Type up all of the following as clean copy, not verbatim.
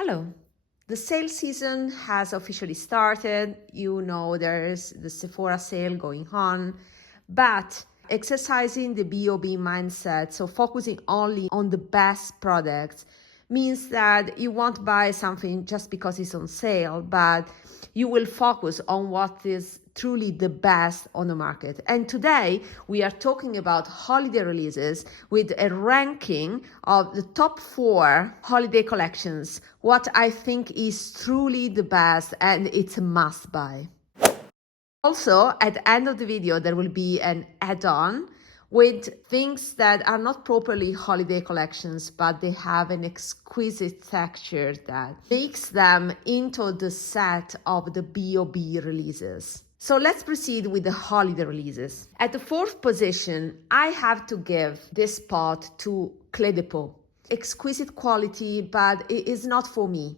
Hello. The sale season has officially started. You know there's the Sephora sale going on, but exercising the BOB mindset, so focusing only on the best products, means that you won't buy something just because it's on sale, but you will focus on what is truly the best on the market. And today we are talking about holiday releases with a ranking of the top 4 holiday collections, what I think is truly the best and it's a must buy. Also, at the end of the video, there will be an add-on with things that are not properly holiday collections, but they have an exquisite texture that makes them into the set of the BOB releases. So let's proceed with the holiday releases. At the 4th position, I have to give this spot to Clé de Peau. Exquisite quality, but it is not for me.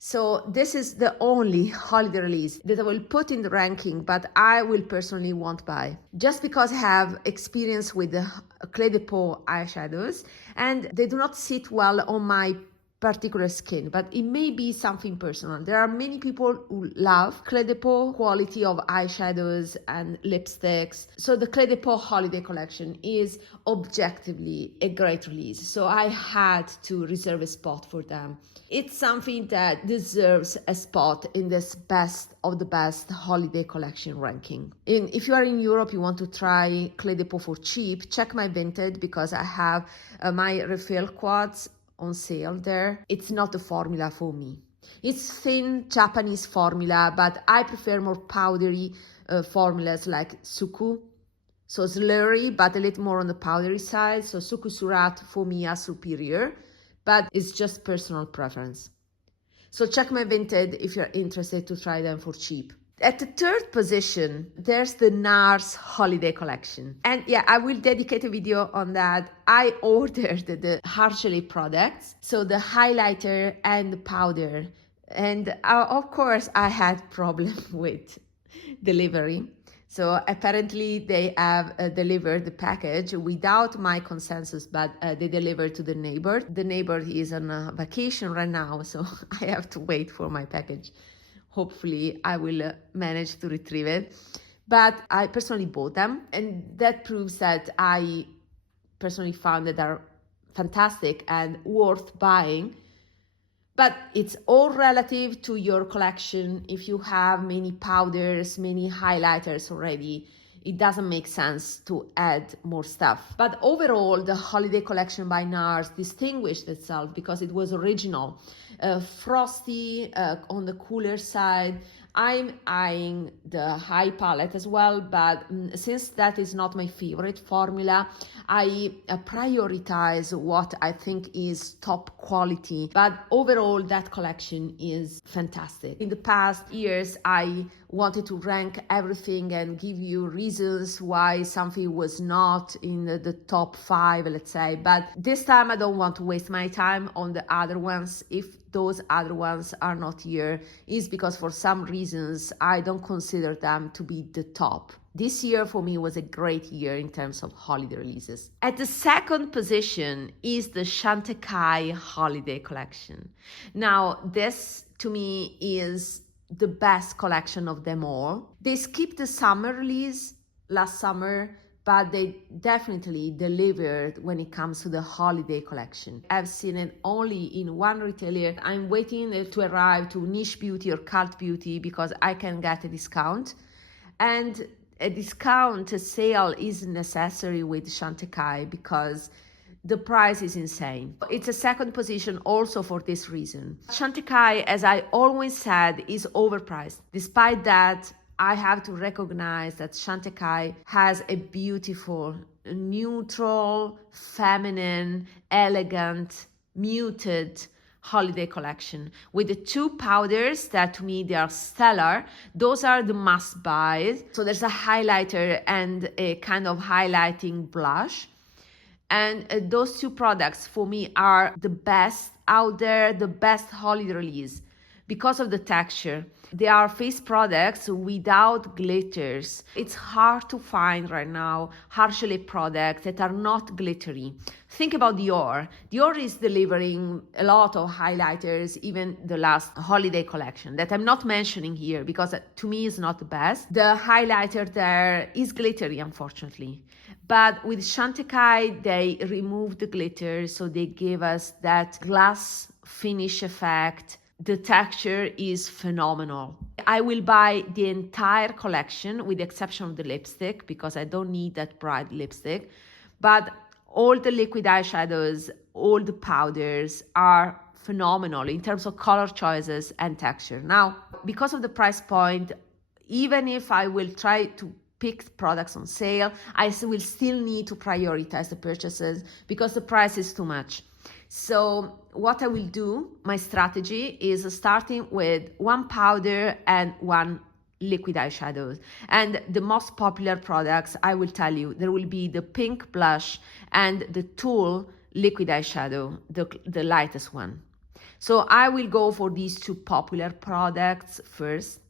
So this is the only holiday release that I will put in the ranking, but I will personally won't buy. Just because I have experience with the Clé de Peau eyeshadows and they do not sit well on my particular skin, but it may be something personal. There are many people who love Clé de Peau quality of eyeshadows and lipsticks. So the Clé de Peau holiday collection is objectively a great release. So I had to reserve a spot for them. It's something that deserves a spot in this best of the best holiday collection ranking. If you are in Europe, you want to try Clé de Peau for cheap, check my Vinted because I have my refill quads on sale there. It's not the formula for me. It's thin Japanese formula, but I prefer more powdery formulas like Suku. So slurry, but a little more on the powdery side. So Suku Surat for me are superior, but it's just personal preference. So check my Vinted if you're interested to try them for cheap. At the 3rd position, there's the NARS holiday collection. And yeah, I will dedicate a video on that. I ordered the GELÉE products, so the highlighter and the powder. And of course, I had problem with delivery. So apparently they have delivered the package without my consensus, but they delivered to the neighbor. The neighbor is on a vacation right now, so I have to wait for my package. Hopefully I will manage to retrieve it. But I personally bought them, and that proves that I personally found that they're fantastic and worth buying. But it's all relative to your collection. If you have many powders, many highlighters already, it doesn't make sense to add more stuff. But overall, the holiday collection by NARS distinguished itself because it was original. Frosty on the cooler side. I'm eyeing the high palette as well, but since that is not my favorite formula, I prioritize what I think is top quality. But overall, that collection is fantastic. In the past years, I wanted to rank everything and give you reasons why something was not in the top 5, let's say. But this time I don't want to waste my time on the other ones. If those other ones are not here, is because for some reasons I don't consider them to be the top. This year for me was a great year in terms of holiday releases. At the 2nd position is the Chantecaille holiday collection. Now this to me is the best collection of them all. They skipped the summer release last summer, but they definitely delivered when it comes to the holiday collection. I've seen it only in one retailer. I'm waiting to arrive to Niche Beauty or Cult Beauty because I can get a discount. And a discount, a sale is necessary with Chantecaille because the price is insane. It's a 2nd position also for this reason. Chantecaille, as I always said, is overpriced. Despite that, I have to recognize that Chantecaille has a beautiful, neutral, feminine, elegant, muted holiday collection with the 2 powders that to me they are stellar. Those are the must buys. So there's a highlighter and a kind of highlighting blush. And those 2 products for me are the best out there, the best holiday release. because of the texture. They are face products without glitters. It's hard to find right now HERMÈS products that are not glittery. Think about Dior. Dior is delivering a lot of highlighters, even the last holiday collection that I'm not mentioning here because to me is not the best. The highlighter there is glittery, unfortunately. But with Chantecaille, they removed the glitter, so they gave us that glass finish effect. The texture is phenomenal. I will buy the entire collection with the exception of the lipstick because I don't need that bright lipstick. But all the liquid eyeshadows, all the powders are phenomenal in terms of color choices and texture. Now, because of the price point, even if I will try to pick products on sale, I will still need to prioritize the purchases because the price is too much. So what I will do, my strategy is starting with one powder and one liquid eyeshadow. And the most popular products, I will tell you, there will be the pink blush and the Tulle liquid eyeshadow, the lightest one. So I will go for these two popular products first.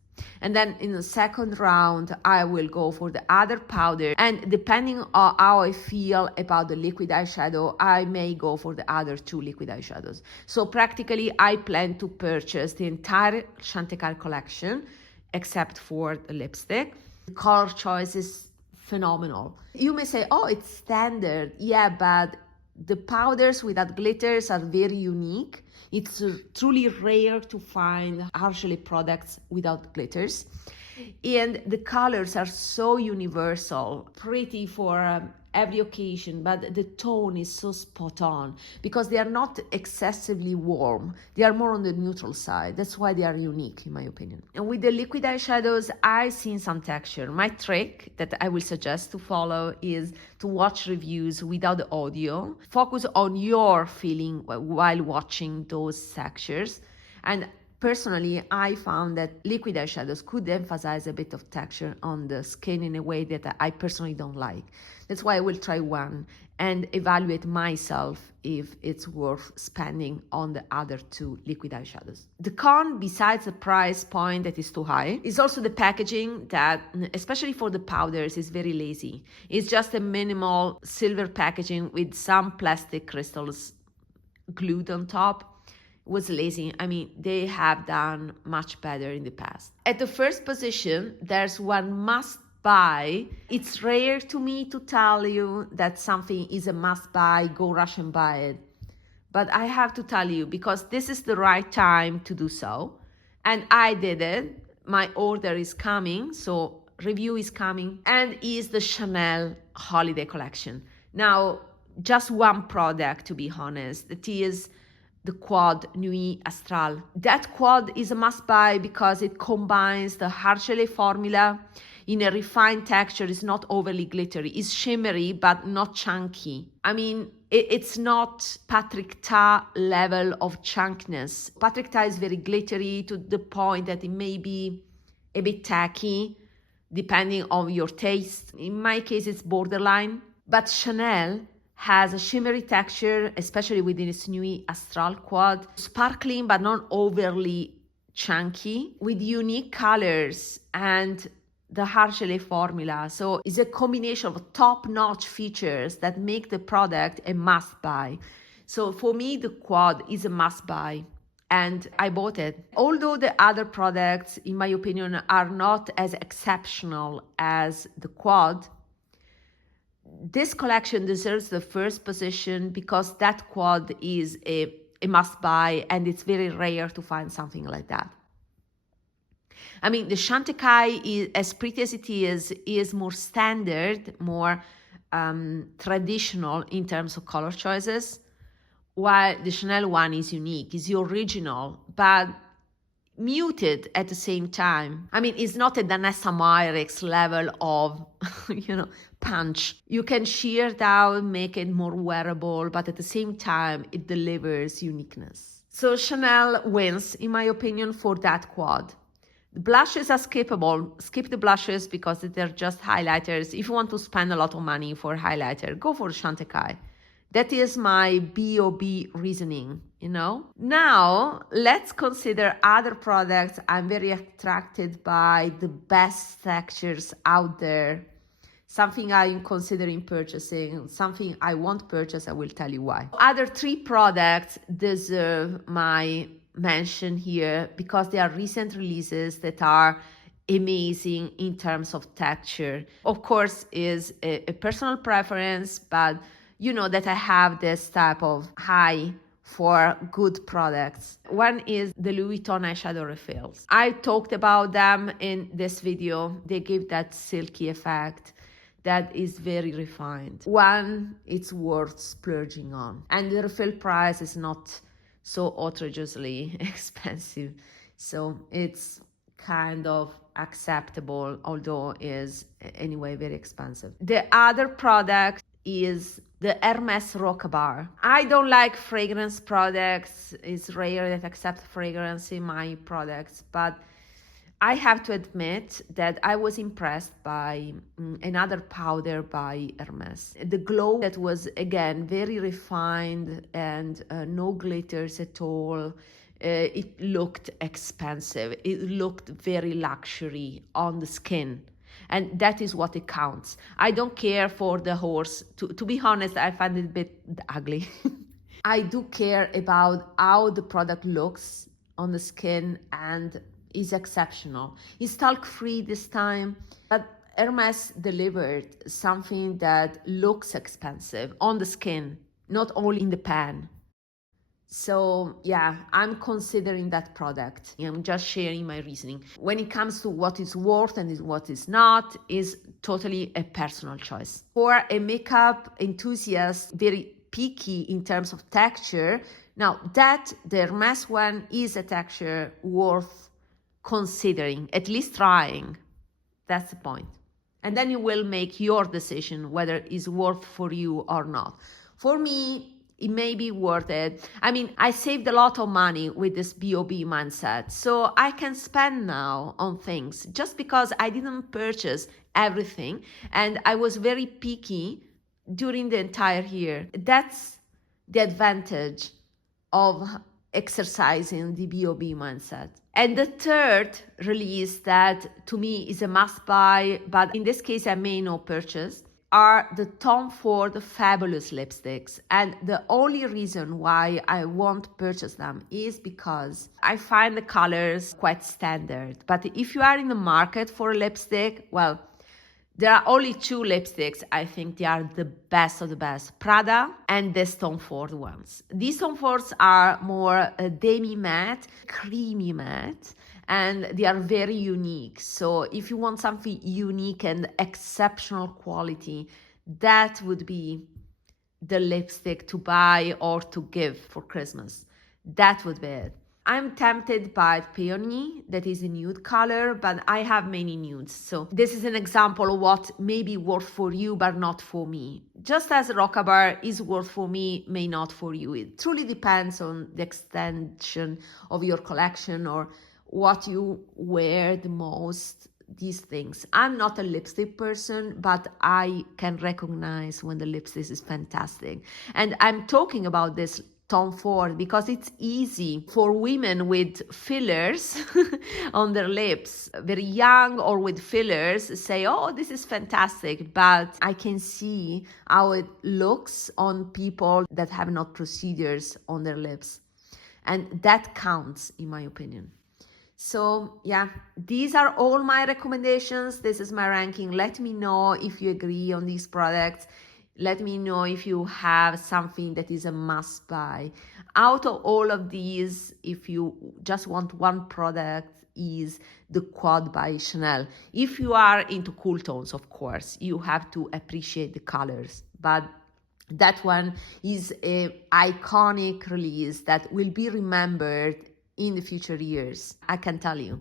And then in the second round, I will go for the other powder. And depending on how I feel about the liquid eyeshadow, I may go for the other two liquid eyeshadows. So practically, I plan to purchase the entire Chantecaille collection, except for the lipstick. The color choice is phenomenal. You may say, oh, it's standard. Yeah, but the powders without glitters are very unique. It's truly rare to find HERMÈS products without glitters. And the colors are so universal, pretty for every occasion, but the tone is so spot on because they are not excessively warm. They are more on the neutral side. That's why they are unique, in my opinion. And with the liquid eyeshadows, I've seen some texture. My trick that I will suggest to follow is to watch reviews without the audio. Focus on your feeling while watching those textures. And personally, I found that liquid eyeshadows could emphasize a bit of texture on the skin in a way that I personally don't like. That's why I will try one and evaluate myself if it's worth spending on the other two liquid eyeshadows. The con, besides the price point that is too high, is also the packaging that, especially for the powders, is very lazy. It's just a minimal silver packaging with some plastic crystals glued on top. Was lazy. I mean, they have done much better in the past. At the first position, there's one must buy. It's rare to me to tell you that something is a must buy, go rush and buy it. But I have to tell you because this is the right time to do so. And I did it. My order is coming, so review is coming, and is the Chanel holiday collection. Now, just one product, to be honest. It is the quad Nuit Astral. That quad is a must-buy because it combines the HERMÈS formula in a refined texture. It's not overly glittery. It's shimmery, but not chunky. I mean, it's not Patrick Ta level of chunkiness. Patrick Ta is very glittery to the point that it may be a bit tacky, depending on your taste. In my case, it's borderline. But Chanel has a shimmery texture, especially within its Nuit Astral quad. Sparkling, but not overly chunky, with unique colors and the HERMÈS formula. So it's a combination of top-notch features that make the product a must-buy. So for me, the quad is a must-buy, and I bought it. Although the other products, in my opinion, are not as exceptional as the quad, this collection deserves the first position because that quad is a must-buy, and it's very rare to find something like that. I mean, the Chantecaille, as pretty as it is more standard, more traditional in terms of color choices, while the Chanel one is unique, is the original, but muted at the same time. I mean, it's not a Danessa Myricks level of, punch. You can sheer down, make it more wearable, but at the same time, it delivers uniqueness. So Chanel wins, in my opinion, for that quad. The blushes are skippable. Skip the blushes because they're just highlighters. If you want to spend a lot of money for highlighter, go for Chantecaille. That is my B.O.B. reasoning, you know. Now, let's consider other products I'm very attracted by, the best textures out there. Something I'm considering purchasing, something I won't purchase, I will tell you why. Other 3 products deserve my mention here because they are recent releases that are amazing in terms of texture. Of course, is a personal preference, but you know that I have this type of eye for good products. One is the Louis Vuitton eyeshadow refills. I talked about them in this video. They give that silky effect that is very refined. One, it's worth splurging on. And the refill price is not so outrageously expensive. So it's kind of acceptable, although is anyway very expensive. The other product is the HERMÈS Rocabar. I don't like fragrance products. It's rare that I accept fragrance in my products, but I have to admit that I was impressed by another powder by HERMÈS. The glow that was, again, very refined and no glitters at all. It looked expensive. It looked very luxury on the skin. And that is what it counts. I don't care for the horse. To be honest, I find it a bit ugly. I do care about how the product looks on the skin and is exceptional. It's talc-free this time, but HERMÈS delivered something that looks expensive on the skin, not only in the pan. So yeah, I'm considering that product. I'm just sharing my reasoning. When it comes to what is worth and what is not, is totally a personal choice. For a makeup enthusiast, very picky in terms of texture, now that the HERMÈS one is a texture worth considering, at least trying. That's the point. And then you will make your decision whether it's worth for you or not. For me, it may be worth it. I mean, I saved a lot of money with this B.O.B. mindset, so I can spend now on things just because I didn't purchase everything and I was very picky during the entire year. That's the advantage of exercising the B.O.B. mindset. And the third release that to me is a must buy, but in this case I may not purchase, are the Tom Ford Fabulous lipsticks. And the only reason why I won't purchase them is because I find the colors quite standard. But if you are in the market for a lipstick, well, there are only 2 lipsticks. I think they are the best of the best, Prada and the Tom Ford ones. These Tom Fords are more demi-matte, creamy matte, and they are very unique. So if you want something unique and exceptional quality, that would be the lipstick to buy or to give for Christmas. That would be it. I'm tempted by Peony, that is a nude color, but I have many nudes. So this is an example of what may be worth for you, but not for me. Just as Rocabar is worth for me, may not for you. It truly depends on the extension of your collection or what you wear the most, these things. I'm not a lipstick person, but I can recognize when the lipstick is fantastic. And I'm talking about this Tom Ford because it's easy for women with fillers on their lips, very young or with fillers, say, oh, this is fantastic, but I can see how it looks on people that have not procedures on their lips, and that counts in my opinion. So yeah, these are all my recommendations. This is my ranking. Let me know if you agree on these products. Let me know if you have something that is a must buy. Out of all of these, if you just want one product, is the Quad by Chanel. If you are into cool tones, of course, you have to appreciate the colors. But that one is an iconic release that will be remembered in the future years, I can tell you.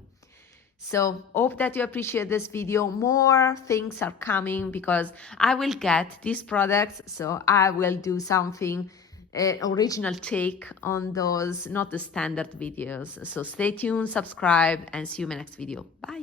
So hope that you appreciate this video. More things are coming because I will get these products, so I will do something original take on those, not the standard videos. So stay tuned, subscribe, and see you in my next video. Bye.